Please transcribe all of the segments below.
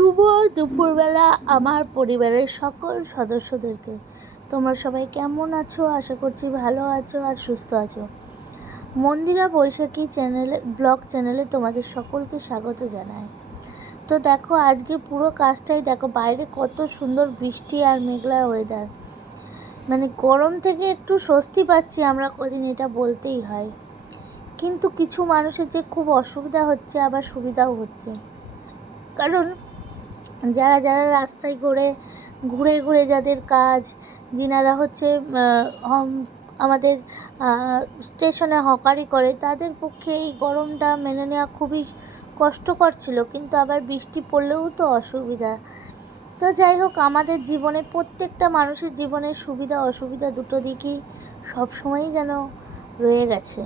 শুভ দুপুরবেলা আমার পরিবারের সকল সদস্যদেরকে। তোমরা সবাই কেমন আছো? আশা করছি ভালো আছো আর সুস্থ আছো। মন্দিরা বৈশাখী চ্যানেলে, ব্লগ চ্যানেলে তোমাদের সকলকে স্বাগত জানাই। তো দেখো, আজকে পুরো কাজটাই দেখো, বাইরে কত সুন্দর বৃষ্টি আর মেঘলার ওয়েদার মানে গরম থেকে একটু স্বস্তি পাচ্ছি আমরা, কদিন এটা বলতেই হয়। কিন্তু কিছু মানুষের যে খুব অসুবিধা হচ্ছে, আবার সুবিধাও হচ্ছে। কারণ যারা যারা রাস্তায় ঘুরে ঘুরে ঘুরে যাদের কাজ, যিনারা হচ্ছে আমাদের স্টেশনে হকারি করে, তাদের পক্ষে এই গরমটা মেনে নেওয়া খুবই কষ্টকর ছিল, কিন্তু আবার বৃষ্টি পড়লেও তো অসুবিধা। তো যাই হোক, আমাদের জীবনে, প্রত্যেকটা মানুষের জীবনের সুবিধা, অসুবিধা দুটো দিকই সবসময়ই যেন রয়ে গেছে।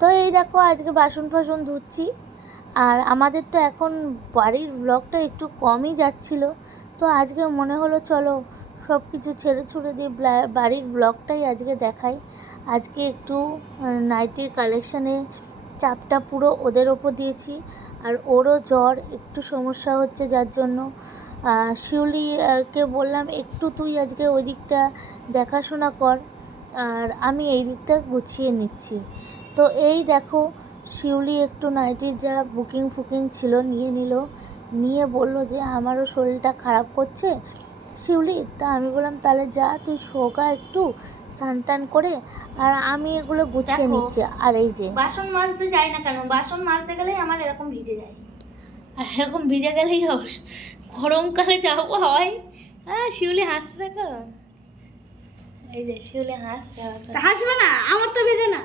তো এই দেখো, আজকে বাসন ফাসন ধুচ্ছি। আর আমাদের তো এখন বাড়ির ব্লগটা একটু কমই যাচ্ছিল। তো আজকে মনে হলো চলো সব কিছু ছেড়ে ছুড়ে দিয়ে বাড়ির ব্লগটাই আজকে দেখাই। আজকে একটু নাইটির কালেকশানে চাপটা পুরো ওদের ওপর দিয়েছি। আর ওরও জ্বর একটু সমস্যা হচ্ছে যার জন্য। শিউলিকে বললাম, একটু তুই আজকে ওই দিকটা দেখাশোনা কর। আর আমি এই দিকটা গুছিয়ে নিচ্ছি। তো এই দেখো শিউলি একটু নাইটির যা বুকিং ফুকিং ছিল নিয়ে নিল। নিয়ে বলল যে আমারও শরীরটা খারাপ করছে? শিউলি তা আমি বললাম তাহলে যা তুই শোকা একটু স্নান টান করে আর আমি এগুলো গুছিয়ে নিচ্ছি। আর এই যে বাসন মাজতে যাই না কেন? বাসন মাজতে গেলেই আমার এরকম ভিজে যায়। আর এরকম ভিজে গেলেই গরমকালে যাব হয়। হ্যাঁ শিউলি হাসতে দেখো। এই যে শিউলি হাসছে হাসবে না আমার তো ভিজে না।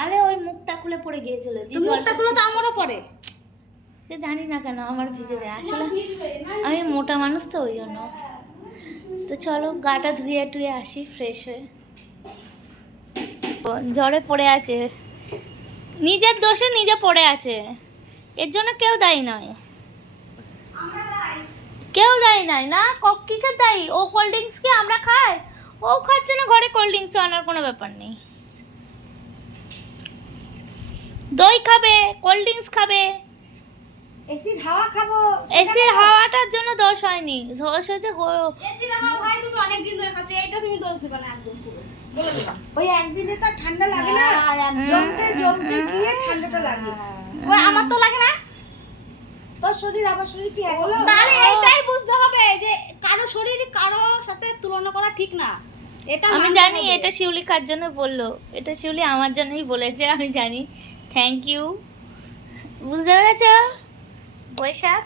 আরে ওই মুখটা খুলে পড়ে গিয়েছিল মুখটা খুলে তো আমারও পড়ে। সে জানি না কেন আমার ভিজে যায়। আসলে আমি মোটা মানুষ তো ওই জন্য। তো চলো গাটা ধুয়ে টুয়ে আসি ফ্রেশ হয়ে। জ্বরে পড়ে আছে। নিজের দোষে নিজে পড়ে আছে। এর জন্য কেউ দায়ী নয়। কেউ দায়ী নয় না? কক কিসের দায়ী? ও কোল্ড ড্রিঙ্কস কি আমরা খাই? ও খাচ্ছে না ঘরে কোল্ড ড্রিঙ্কস আনার কোনো ব্যাপার নেই। দই খাবে কোল্ড ড্রিঙ্কস খাবে। এসির হাওয়া খাব এসির হাওয়াটার জন্য দোষ হয়নি। দোষ হচ্ছে এসির হাওয়া ভাই তুমি অনেক দিন ধরে খাচ্ছ এইটা তুমি দোষ দেবে না একদম পুরো। ওই একদিনে তো ঠান্ডা লাগে না জমতে জমতে গিয়ে ঠান্ডাটা লাগে। ওই আমার তো লাগে না। তোর শরীর আমার শরীর কি এক তাহলে এইটাই বুঝতে হবে যে কারও শরীর কারও সাথে তুলনা করা ঠিক না। এটা আমি জানি এটা শিউলি কার জন্য বলল এটা শিউলি আমার জন্যই বলেছে আমি জানি। থ্যাংক ইউ বুঝতে পেরেছ? বৈশাখ?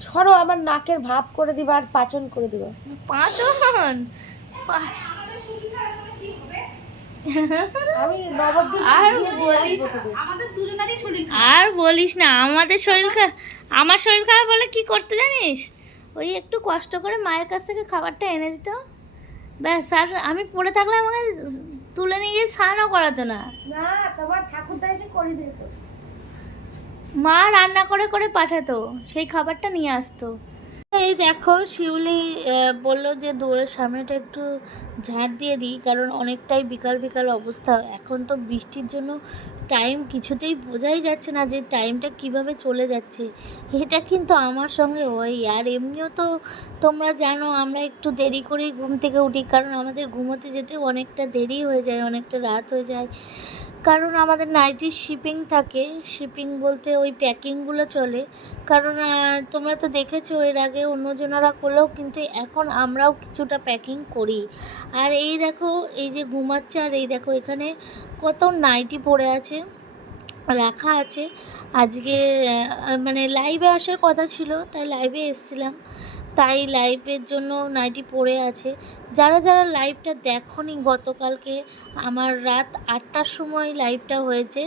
ছড়ো আমার নাকের ভাব করে দিবা আর পাচন করে দিবা। পাঁচন? পা- আমি আর বলিস আসব তোদের। আমাদের দুজনেরই শরীর আর বলিস না আমাদের শরীর খারাপ আমার শরীর খারাপ বলে কি করতে জানিস? ওই একটু কষ্ট করে মায়ের কাছ থেকে খাবারটা এনে দিত। ব্যাস আর আমি পড়ে থাকলে আমাকে তুলে নিয়ে গিয়ে স্নানও করাতো না। না তোমার ঠাকুরদা এসে করে দিত। মা রান্না করে করে পাঠাতো সেই খাবারটা নিয়ে আসতো। এই দেখো, শিউলি বলল যে দৌড়ের সামনেটা একটু ঝাড় দিয়ে দিই, কারণ অনেকটাই বিকাল বিকাল অবস্থা। এখন তো বৃষ্টির জন্য টাইম কিছুতেই বোঝাই যাচ্ছে না যে টাইমটা কীভাবে চলে যাচ্ছে। এটা কিন্তু আমার সঙ্গে হয়, আর এমনিও তো তোমরা জানো আমরা একটু দেরি করেই ঘুম থেকে উঠি, কারণ আমাদের ঘুমোতে যেতে অনেকটা দেরি হয়ে যায়, অনেকটা রাত হয়ে যায়। কারণ আমাদের নাইটির শিপিং থাকে। শিপিং বলতে ওই প্যাকিংগুলো চলে। কারণ তোমরা তো দেখেছ, এর আগে অন্যজনেরা করলেও কিন্তু এখন আমরাও কিছুটা প্যাকিং করি। আর এই দেখো, এই যে ঘুমাচ্ছে, আর এই দেখো এখানে কত নাইটি পড়ে আছে, রাখা আছে। আজকে মানে লাইভে আসার কথা ছিল, তাই লাইভে এসেছিলাম। তাই লাইভের জন্য নাইটি পড়ে আছে। যারা যারা লাইভটা দেখোনি গতকালকে, আমার রাত আটটার সময় লাইভটা হয়েছে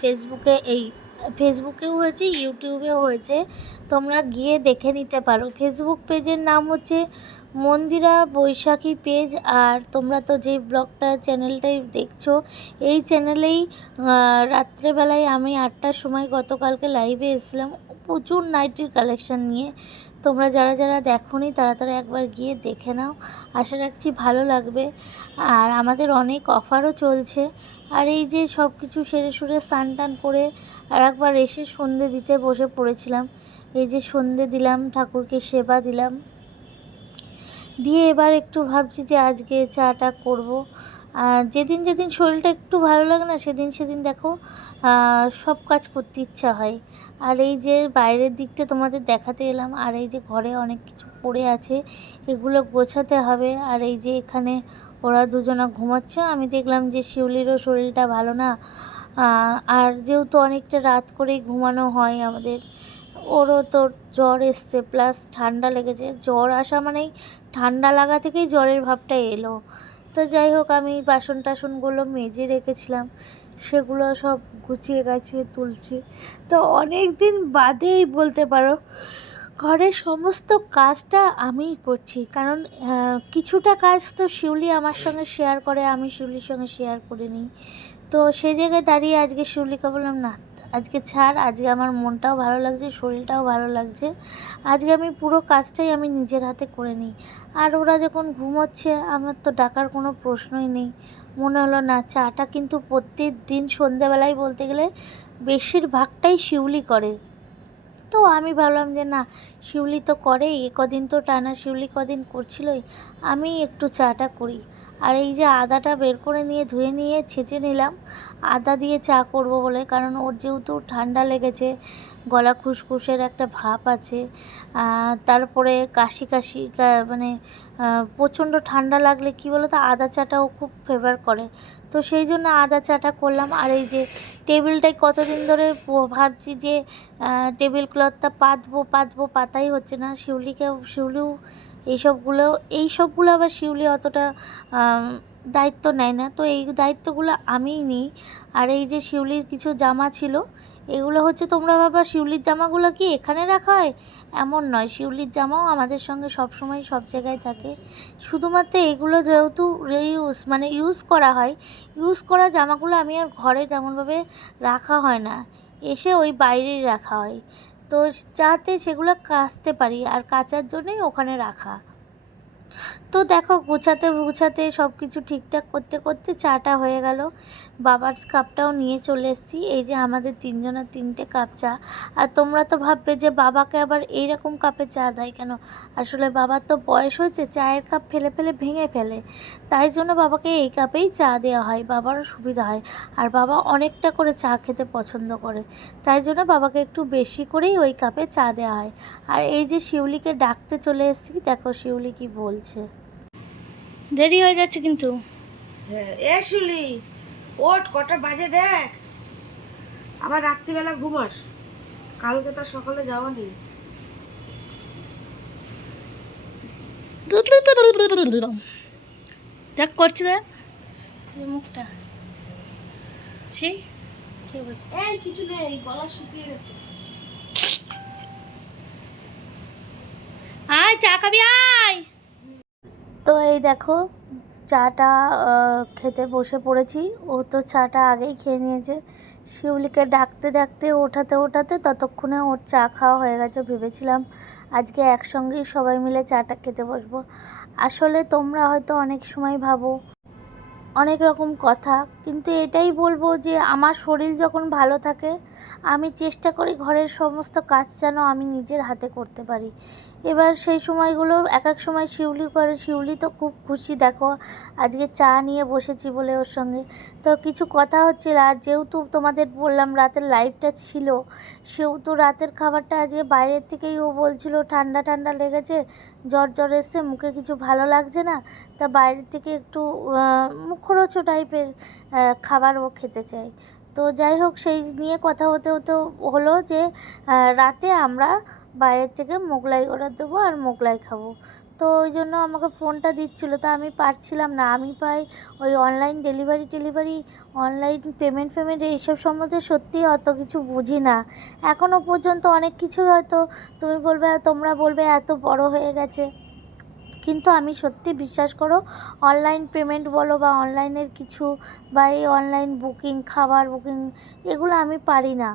ফেসবুকে এই ফেসবুকেও হয়েছে ইউটিউবেও হয়েছে। তোমরা গিয়ে দেখে নিতে পারো। ফেসবুক পেজের নাম হচ্ছে মন্দিরা বৈশাখী পেজ আর তোমরা তো যে ব্লগটা চ্যানেলটাই দেখছ, এই চ্যানেলেই রাত্রেবেলায় আমি আটটার সময় গতকালকে লাইভে এসেছিলাম। প্রচুর নাইটির কালেকশন নিয়ে। তোমরা যারা যারা দেখোনি, তারা তারা একবার গিয়ে দেখে নাও। আশা রাখছি ভালো লাগবে। আর আমাদের অনেক অফারও চলছে। আর এই যে সব কিছু সেরে সুরে স্নান টান করে আর একবার এসে সন্ধে দিতে বসে পড়েছিলাম। এই যে সন্ধে দিলাম, ঠাকুরকে সেবা দিলাম। দিয়ে এবার একটু ভাবছি যে আজকে চাটা করব। যেদিন যেদিন শরীরটা একটু ভালো লাগে না, সেদিন সেদিন দেখো সব কাজ করতে ইচ্ছা হয়। আর এই যে বাইরের দিকটা তোমাদের দেখাতে এলাম, আর এই যে ঘরে অনেক কিছু পড়ে আছে, এগুলো গোছাতে হবে। আর এই যে এখানে ওরা দুজনা ঘুমাচ্ছে, আমি দেখলাম যে শিউলিরও শরীরটা ভালো না। আর যেহেতু অনেকটা রাত করেই ঘুমানো হয় আমাদের, ওরও তো জ্বর এসছে প্লাস ঠান্ডা লেগেছে। জ্বর আসা মানেই ঠান্ডা লাগা থেকেই জ্বরের ভাবটা এলো। তো যাই হোক, আমি বাসন টাসনগুলো মেজে রেখেছিলাম। সেগুলো সব গুছিয়ে গাছিয়ে তুলছি। তো অনেক দিন বাদেই বলতে পারো, ঘরের সমস্ত কাজটা আমিই করছি। কারণ কিছুটা কাজ তো শিউলি আমার সঙ্গে শেয়ার করে, আমি শিউলির সঙ্গে শেয়ার করে নিই তো সেই জায়গায় দাঁড়িয়ে আজকে শিউলিকে বললাম, না আজকে ছাড়, আজকে আমার মনটাও ভালো লাগছে, শরীরটাও ভালো লাগছে। আজকে আমি পুরো কাজটাই আমি নিজের হাতে করে নিই। আর ওরা যখন ঘুমোচ্ছে, আমার তো ডাকার কোনো প্রশ্নই নেই। মনে হলো, না, চাটা কিন্তু প্রত্যেক দিন সন্ধেবেলায় বলতে গেলে বেশিরভাগটাই শিউলি করে। তো আমি ভাবলাম যে, না, শিউলি তো করেই কদিন তো টানা শিউলি কদিন করছিলই আমি একটু চাটা করি। আর এই যে আদাটা বের করে নিয়ে ধুয়ে নিয়ে ছেঁচে নিলাম। আদা দিয়ে চা করব বলে, কারণ ওর যেহেতু ঠান্ডা লেগেছে, গলা খুসখুসের একটা ভাব আছে তারপরে কাশি কাশি মানে প্রচণ্ড ঠান্ডা লাগলে কি বলো তো আদা চাটাও খুব ফেভার করে। তো সেই জন্য আদা চাটা করলাম। আর এই যে টেবিলটাই কতদিন ধরে ভাবছি যে টেবিল ক্লথটা পাতবো পাতবো পাতাই হচ্ছে না। শিউলিকে, শিউলিও এইসবগুলো এই সবগুলো আবার শিউলি অতটা দায়িত্ব নেয় না। তো এই দায়িত্বগুলো আমিই নিই। আর এই যে শিউলির কিছু জামা ছিল, এগুলো হচ্ছে তোমরা বাবা শিউলির জামাগুলো কি এখানে রাখা হয়? এমন নয়। শিউলির জামাও আমাদের সঙ্গে সব সময় সব জায়গায় থাকে। শুধুমাত্র এগুলো যেহেতু রিউজ মানে ইউজ করা হয় ইউজ করা জামাগুলো আমি আর ঘরে তেমনভাবে রাখা হয় না। এসে ওই বাইরেই রাখা হয়। তো যাতে সেগুলো কাচতে পারি আর কাচার জন্যই ওখানে রাখা। তো দেখো গুছাতে গুছাতে সব কিছু ঠিকঠাক করতে করতে চাটা হয়ে গেল। বাবার কাপটাও নিয়ে চলে এসেছি। এই যে আমাদের তিনজনের তিনটে কাপ চা। আর তোমরা তো ভাববে যে বাবাকে আবার এই রকম কাপে চা দেয় কেন? আসলে বাবার তো বয়স হয়েছে, চায়ের কাপ ফেলে ফেলে ভেঙে ফেলে। তাই জন্য বাবাকে এই কাপেই চা দেওয়া হয়, বাবারও সুবিধা হয়। আর বাবা অনেকটা করে চা খেতে পছন্দ করে। তাই জন্য বাবাকে একটু বেশি করেই ওই কাপে চা দেওয়া হয়। আর এই যে শিউলিকে ডাকতে চলে এসেছি, দেখো শিউলি কি বলছে। দেরি হয়ে যাচ্ছে কিন্তু। হ্যাঁ এ শুলি ওঠ কটা বাজে দেখ। আবার রাত্রিবেলা ঘুমাস কালকে তো সকালে যাওয়া নেই। দেখ করছি দেখ। মুখটা। ছি এই কিছু নেই গলা শুকিয়ে গেছে। আয় চা খাবি আয়। তো এই দেখো, চাটা খেতে বসে পড়েছি। ও তো চাটা আগেই খেয়ে নিয়েছে। শিউলিকে ডাকতে ডাকতে, ওঠাতে ওঠাতে ততক্ষণে ওর চা খাওয়া হয়ে গেছে। ভেবেছিলাম আজকে একসঙ্গেই সবাই মিলে চাটা খেতে বসবো। আসলে তোমরা হয়তো অনেক সময় ভাবো, অনেক রকম কথা কিন্তু এটাই বলব যে আমার শরীর যখন ভালো থাকে, আমি চেষ্টা করি ঘরের সমস্ত কাজ যেন আমি নিজের হাতে করতে পারি। এবার সেই সময়গুলো এক এক সময় শিউলি করে, শিউলি তো খুব খুশি, দেখো আজকে চা নিয়ে বসেছি বলে ওর সঙ্গে। তো কিছু কথা হচ্ছিল আর যেহেতু তোমাদের বললাম রাতের লাইভটা ছিল, সেহেতু রাতের খাবারটা আজকে বাইরের থেকেই ও বলছিল ঠান্ডা ঠান্ডা লেগেছে, জ্বর জ্বর এসছে, মুখে কিছু ভালো লাগছে না, তা বাইরের থেকে একটু মুখরোচো টাইপের খাবার ও খেতে চায় তো যাই হোক, সেই নিয়ে কথা হতে হতে হলো যে রাতে আমরা বাইরের থেকে মোগলাই অর্ডার দেবো আর মোগলাই খাব। তো ওই জন্য আমাকে ফোনটা দিচ্ছিল, তা আমি পারছিলাম না। আমি পাই ওই অনলাইন ডেলিভারি টেলিভারি অনলাইন পেমেন্ট ফেমেন্ট এইসব সম্বন্ধে সত্যি অত কিছু বুঝি না। এখনও পর্যন্ত অনেক কিছুই হয়তো তুমি বলবে, তোমরা বলবে, এত বড় হয়ে গেছে। কিন্তু আমি সত্যি বিশ্বাস করো অনলাইন পেমেন্ট বলো বা অনলাইনের কিছু বা এই অনলাইন বুকিং খাবার বুকিং এগুলো আমি পারি না।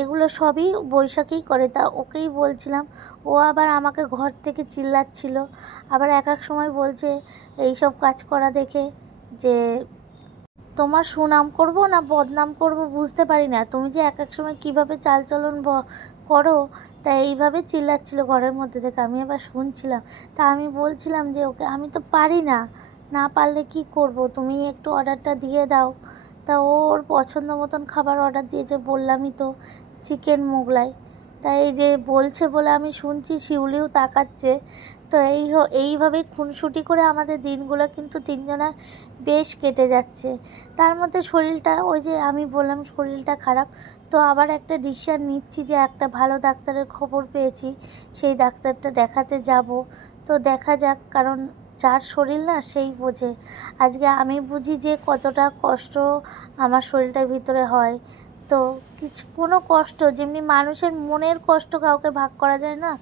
এগুলো সবই বৈশাখী করে। তা ওকেই বলছিলাম, ও আবার আমাকে ঘর থেকে চিল্লাচ্ছিল। আবার এক এক সময় বলছে এই সব কাজ করা দেখে যে তোমার সুনাম করব না বদনাম করব বুঝতে পারি না। তুমি যে এক এক সময় কীভাবে চালচলন করো তা এইভাবে চিল্লাচ্ছিল ঘরের মধ্যে থেকে। আমি আবার শুনছিলাম। তা আমি বলছিলাম যে, ওকে, আমি তো পারি না। না পারলে কি করব? তুমি একটু অর্ডারটা দিয়ে দাও। তা ওর পছন্দ মতন খাবার অর্ডার দিয়েছে, বললামই তো, চিকেন মোগলাই। তাই যে বলছে বলে আমি শুনছি, শিউলিও তাকাচ্ছে। তো এই এইভাবেই খুনসুটি করে আমাদের দিনগুলো কিন্তু তিনজনের বেশ কেটে যাচ্ছে। তার মধ্যে শরীরটা, ওই যে আমি বললাম শরীরটা খারাপ, তো আবার একটা ডিসিশান নিচ্ছি যে একটা ভালো ডাক্তারের খবর পেয়েছি, সেই ডাক্তারটা দেখাতে যাব। তো দেখা যাক, কারণ যার শরীর না সেই বোঝে। আজকে আমি বুঝি যে কতটা কষ্ট আমার শরীরটার ভিতরে হয়। তো কিছু, কোনো কষ্ট, যেমনি মানুষের মনের কষ্ট কাউকে ভাগ করা যায় না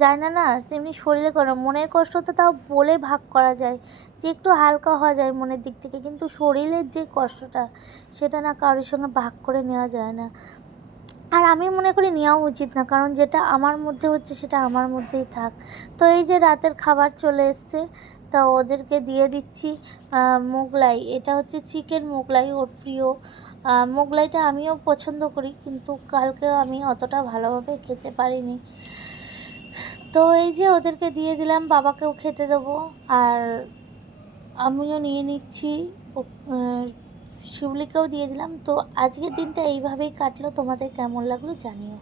যায় না না, তেমনি শরীরে করো মনের কষ্ট তো তাও বলে ভাগ করা যায়, যে একটু হালকা হওয়া যায় মনের দিক থেকে, কিন্তু শরীরের যে কষ্টটা, সেটা না কারোর সঙ্গে ভাগ করে নেওয়া যায় না। আর আমি মনে করি নেওয়াও উচিত না, কারণ যেটা আমার মধ্যে হচ্ছে, সেটা আমার মধ্যেই থাক। তো এই যে রাতের খাবার চলে এসছে, তা ওদেরকে দিয়ে দিচ্ছি মোগলাই। এটা হচ্ছে চিকেন মোগলাই, ওর প্রিয়। মোগলাইটা আমিও পছন্দ করি, কিন্তু কালকে আমি অতটা ভালোভাবে খেতে পারিনি। তো এই যে ওদেরকে দিয়ে দিলাম, বাবাকেও খেতে দেবো। আর আমিও নিয়ে নিচ্ছি। শিউলিকেও দিয়ে দিলাম। তো আজকের দিনটা এইভাবেই কাটলো। তোমাদের কেমন লাগল জানিও।